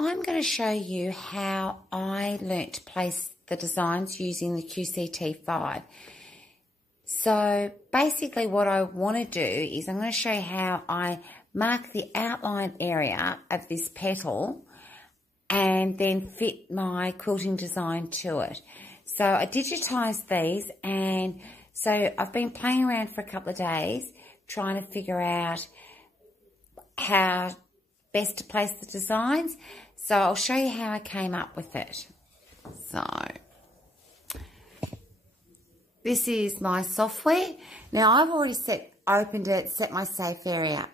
I'm going to show you how I learnt to place the designs using the QCT5. So basically what I want to do is I'm going to show you how I mark the outline area of this petal and then fit my quilting design to it. So I digitised these, and so I've been playing around for a couple of days trying to figure out how best to place the designs. So I'll show you how I came up with it. So this is my software. Now I've already opened it, set my safe area.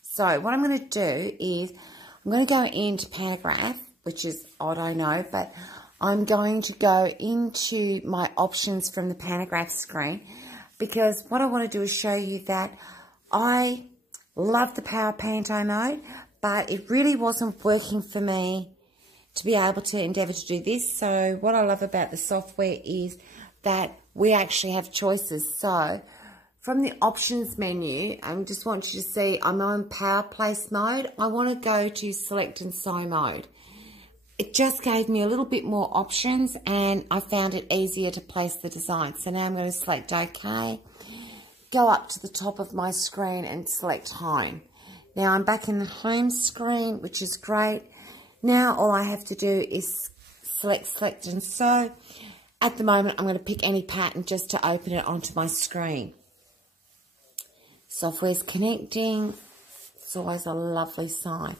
So what I'm going to do is I'm going to go into Pantograph, which is odd, I know, but I'm going to go into my options from the Pantograph screen, because what I want to do is show you that I love the Power Panto mode, but it really wasn't working for me to be able to endeavour to do this. So what I love about the software is that we actually have choices. So from the options menu, I just want you to see I'm on Power Place mode. I want to go to Select and Sew mode. It just gave me a little bit more options, and I found it easier to place the design. So now I'm going to select OK, go up to the top of my screen and select Home. Now I'm back in the Home screen, which is great. Now all I have to do is select and sew. At the moment I'm going to pick any pattern just to open it onto my screen. Software's connecting. It's always a lovely sign.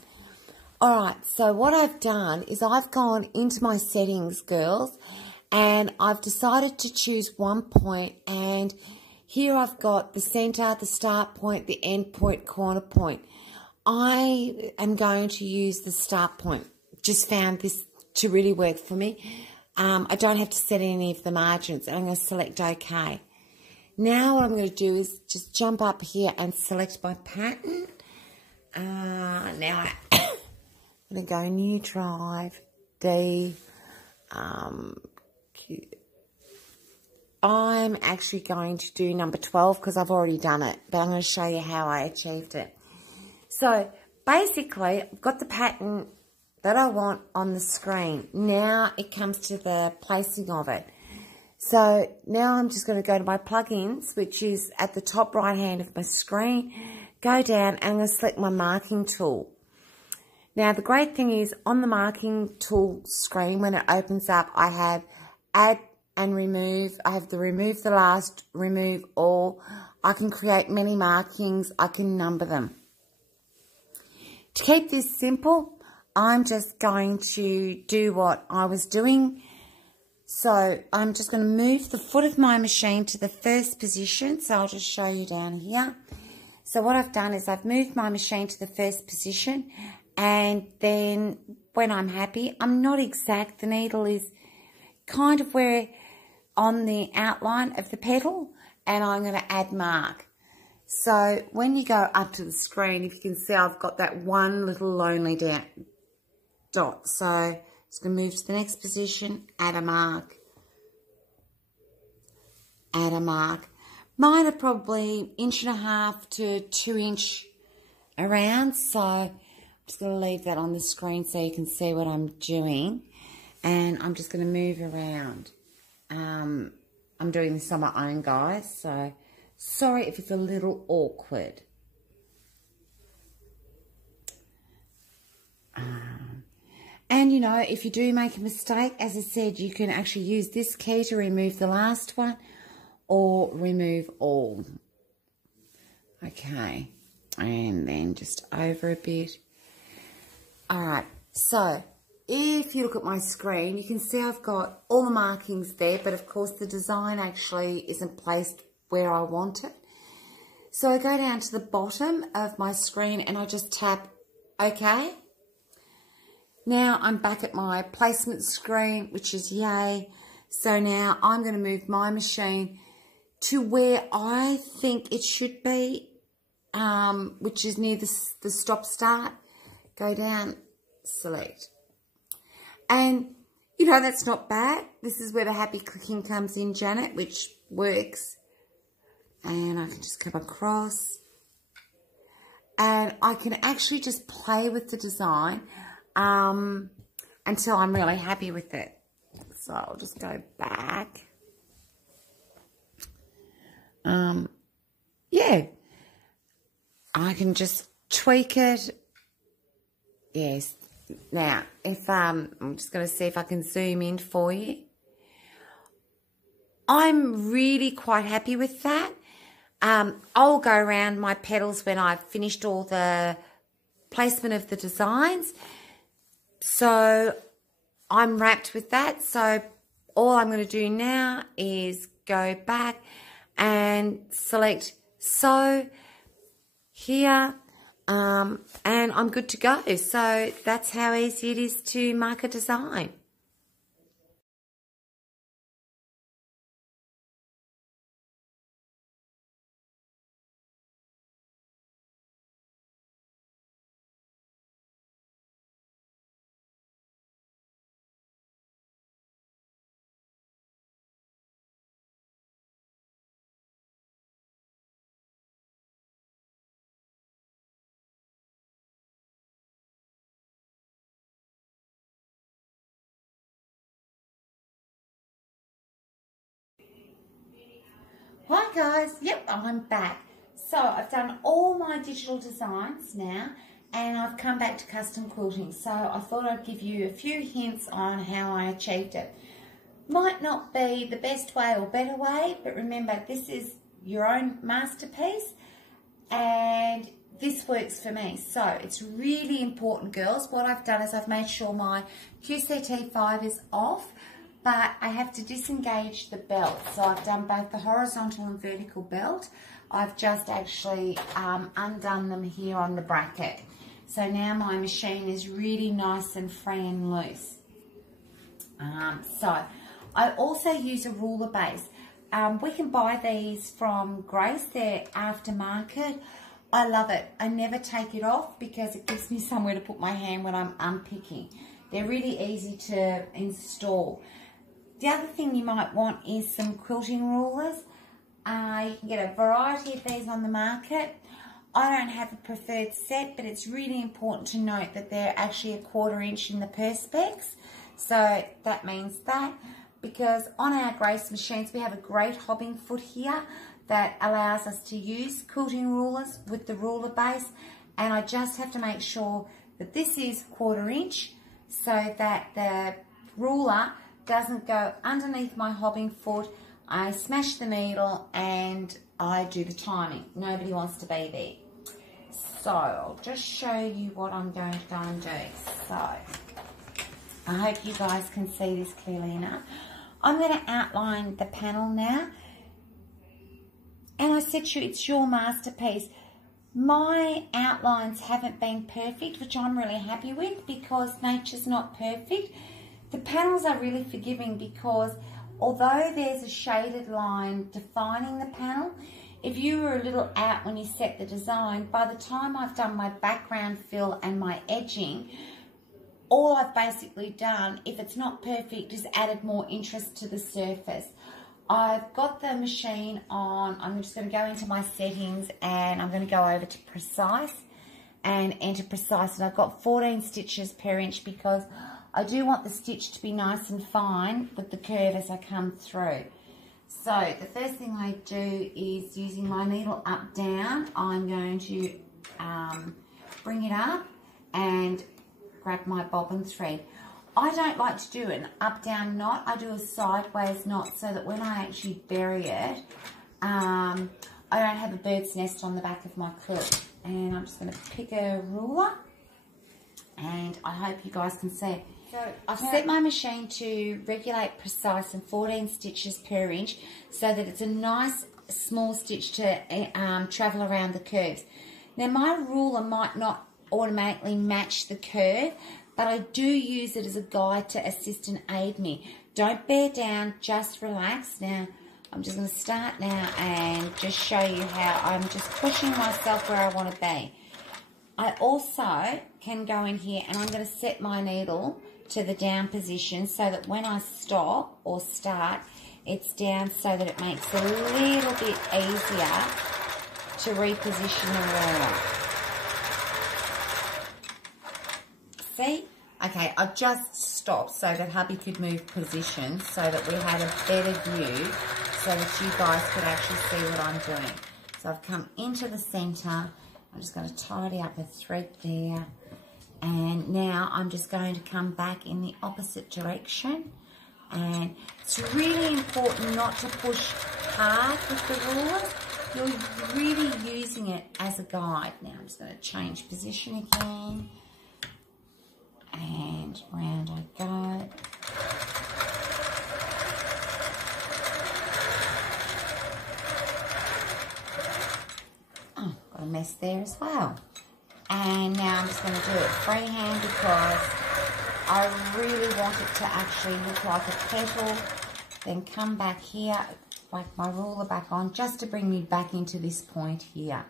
Alright, so what I've done is I've gone into my settings, girls, and I've decided to choose one point, and here I've got the centre, the start point, the end point, corner point. I am going to use the start point. Just found this to really work for me. I don't have to set any of the margins, and I'm going to select OK. Now what I'm going to do is just jump up here and select my pattern. Now I'm going to go New Drive, D, Q. I'm actually going to do number 12 because I've already done it, but I'm going to show you how I achieved it. So basically, I've got the pattern that I want on the screen. Now it comes to the placing of it. So now I'm just going to go to my plugins, which is at the top right hand of my screen, go down, and I'm going to select my marking tool. Now the great thing is on the marking tool screen, when it opens up, I have add and remove. I have the remove the last, remove all. I can create many markings. I can number them. To keep this simple, I'm just going to do what I was doing. So I'm just going to move the foot of my machine to the first position. So I'll just show you down here. So what I've done is I've moved my machine to the first position, and then when I'm happy, I'm not exact. The needle is kind of where on the outline of the petal, and I'm going to add mark. So when you go up to the screen, if you can see, I've got that one little lonely dot. So I'm just going to move to the next position, add a mark, add a mark. Mine are probably 1.5 to 2 inch around, so I'm just going to leave that on the screen so you can see what I'm doing. And I'm just going to move around. I'm doing this on my own, guys, so sorry if it's a little awkward. And, you know, if you do make a mistake, as I said, you can actually use this key to remove the last one or remove all. Okay, and then just over a bit. All right, so if you look at my screen, you can see I've got all the markings there, but of course the design actually isn't placed where I want it. So I go down to the bottom of my screen and I just tap OK. Now I'm back at my placement screen, which is yay. So now I'm going to move my machine to where I think it should be, which is near the stop start. Go down, select. And, you know, that's not bad. This is where the happy clicking comes in, Janet, which works. And I can just come across. And I can actually just play with the design. until I'm really happy with it. So I'll just go back. Yeah, I can just tweak it. Yes. Now, if I'm just going to see if I can zoom in for you. I'm really quite happy with that. I'll go around my petals when I've finished all the placement of the designs. So I'm wrapped with that. So all I'm going to do now is go back and select sew here, and I'm good to go. So that's how easy it is to mark a design. Hi guys, yep, I'm back. So I've done all my digital designs now and I've come back to custom quilting. So I thought I'd give you a few hints on how I achieved it. Might not be the best way or better way, but remember this is your own masterpiece and this works for me. So it's really important, girls. What I've done is I've made sure my QCT5 is off, but I have to disengage the belt. So I've done both the horizontal and vertical belt. I've just actually undone them here on the bracket. So now my machine is really nice and free and loose. So I also use a ruler base. We can buy these from Grace, they're aftermarket. I love it. I never take it off because it gives me somewhere to put my hand when I'm unpicking. They're really easy to install. The other thing you might want is some quilting rulers. You can get a variety of these on the market. I don't have a preferred set, but it's really important to note that they're actually 1/4 inch in the perspex. So that means that, because on our Grace machines we have a great hobbing foot here that allows us to use quilting rulers with the ruler base, and I just have to make sure that this is 1/4 inch so that the ruler doesn't go underneath my hobbing foot. I smash the needle and I do the timing. Nobody wants to be there. So I'll just show you what I'm going to go and do. So I hope you guys can see this clearly enough. I'm going to outline the panel now. And I said to you, it's your masterpiece. My outlines haven't been perfect, which I'm really happy with because nature's not perfect. The panels are really forgiving because although there's a shaded line defining the panel, if you were a little out when you set the design, by the time I've done my background fill and my edging, all I've basically done, if it's not perfect, is added more interest to the surface. I've got the machine on. I'm just going to go into my settings and I'm going to go over to precise and enter precise. And I've got 14 stitches per inch because I do want the stitch to be nice and fine with the curve as I come through. So the first thing I do is using my needle up down, I'm going to bring it up and grab my bobbin thread. I don't like to do an up down knot, I do a sideways knot so that when I actually bury it, I don't have a bird's nest on the back of my quilt. And I'm just going to pick a ruler and I hope you guys can see it. So I've set my machine to regulate precise and 14 stitches per inch so that it's a nice small stitch to travel around the curves. Now my ruler might not automatically match the curve, but I do use it as a guide to assist and aid me. Don't bear down, just relax. Now I'm just going to start now and just show you how I'm just pushing myself where I want to be. I also can go in here and I'm going to set my needle to the down position so that when I stop or start, it's down so that it makes it a little bit easier to reposition the ruler. See, Okay, I just stopped so that hubby could move position so that we had a better view so that you guys could actually see what I'm doing. So I've come into the center. I'm just going to tidy up a thread there. And now I'm just going to come back in the opposite direction. And it's really important not to push hard with the ruler. You're really using it as a guide. Now I'm just going to change position again. And round I go. Oh, got a mess there as well. And now I'm just going to do it freehand because I really want it to actually look like a petal. Then come back here, whack my ruler back on just to bring me back into this point here.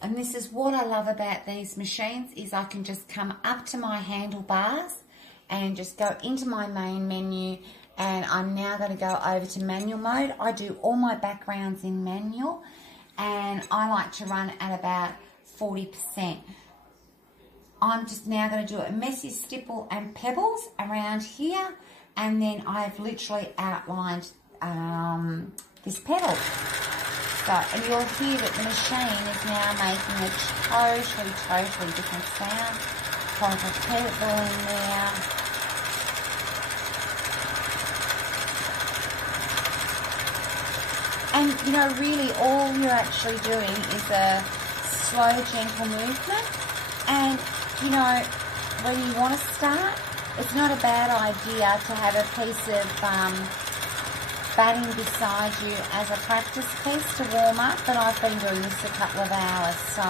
And this is what I love about these machines is I can just come up to my handlebars and just go into my main menu, and I'm now going to go over to manual mode. I do all my backgrounds in manual and I like to run at about 40%. I'm just now going to do a messy stipple and pebbles around here, and then I've literally outlined this petal. So, and you'll hear that the machine is now making a totally different sound. Put a petal in there. And, you know, really all you're actually doing is a slow, gentle movement. And, you know, when you want to start, it's not a bad idea to have a piece of batting beside you as a practice piece to warm up, but I've been doing this a couple of hours, so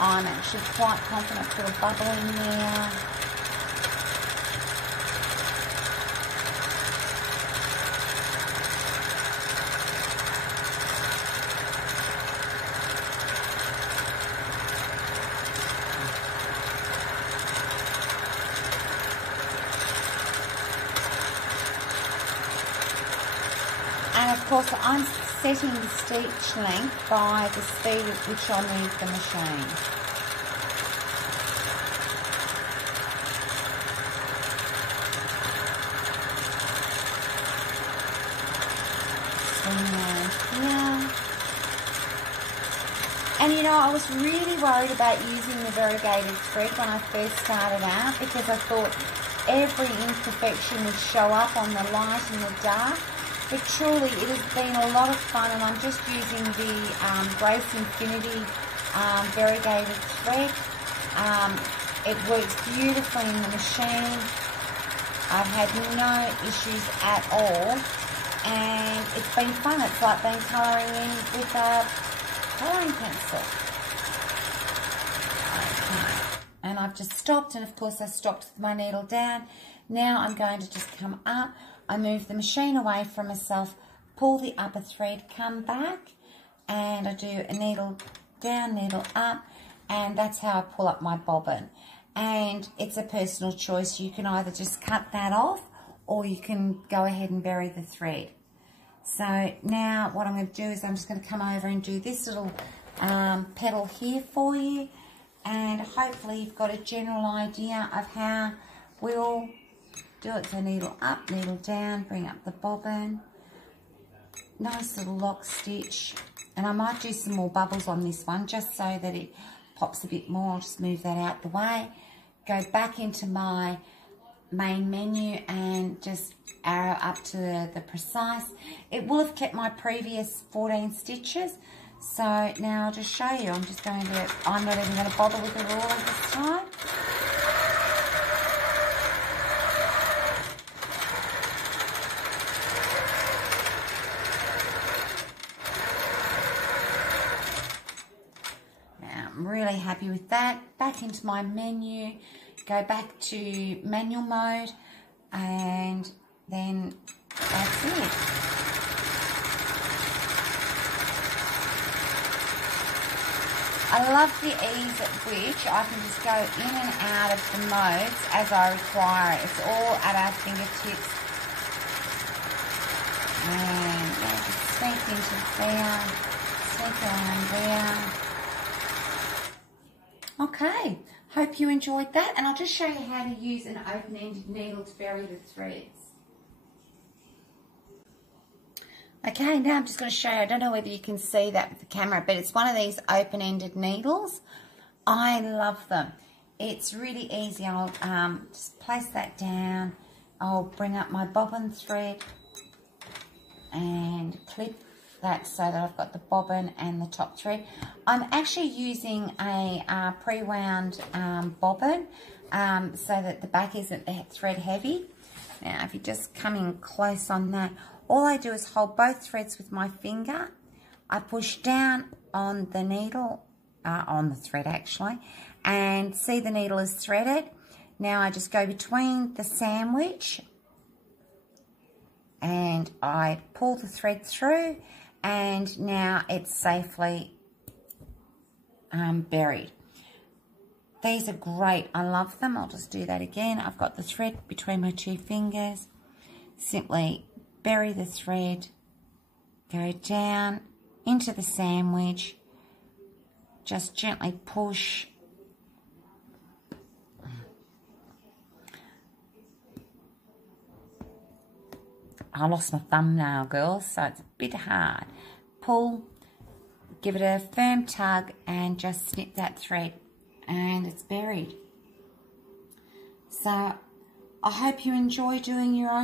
I'm actually quite confident. Put a bubble in there. And of course, I'm setting the stitch length by the speed at which I move the machine. Swing around here. And you know, I was really worried about using the variegated thread when I first started out because I thought every imperfection would show up on the light and the dark. But truly, it has been a lot of fun, and I'm just using the Grace Infinity variegated thread. It works beautifully in the machine. I've had no issues at all, and it's been fun. It's like been colouring in with a colouring pencil. Okay. And I've just stopped, and of course I stopped with my needle down. Now I'm going to just come up. I move the machine away from myself, pull the upper thread, come back, and I do a needle down, needle up, and that's how I pull up my bobbin. And it's a personal choice. You can either just cut that off or you can go ahead and bury the thread. So now what I'm going to do is I'm just going to come over and do this little petal here for you, and hopefully you've got a general idea of how we'll do it. So needle up, needle down, bring up the bobbin. Nice little lock stitch. And I might do some more bubbles on this one just so that it pops a bit more. I'll just move that out the way. Go back into my main menu and just arrow up to the precise. It will have kept my previous 14 stitches. So now I'll just show you. I'm not even going to bother with the ruler this time. I'm really happy with that. Back into my menu, go back to manual mode, and then that's it. I love the ease at which I can just go in and out of the modes as I require it. It's all at our fingertips. And just sneak into there, down there. Okay, hope you enjoyed that, and I'll just show you how to use an open-ended needle to bury the threads. Okay, now I'm just going to show you, I don't know whether you can see that with the camera, but it's one of these open-ended needles. I love them. It's really easy. I'll just place that down. I'll bring up my bobbin thread and clip that so that I've got the bobbin and the top thread. I'm actually using a pre-wound bobbin so that the back isn't thread heavy. Now, if you just come in close on that, all I do is hold both threads with my finger. I push down on the needle, on the thread actually, and see the needle is threaded. Now I just go between the sandwich and I pull the thread through, and now it's safely buried. These are great. I love them. I'll just do that again. I've got the thread between my two fingers. Simply bury the thread, go down into the sandwich, just gently push. I lost my thumbnail, girls, so it's a bit hard. Pull, give it a firm tug, and just snip that thread, and it's buried. So I hope you enjoy doing your own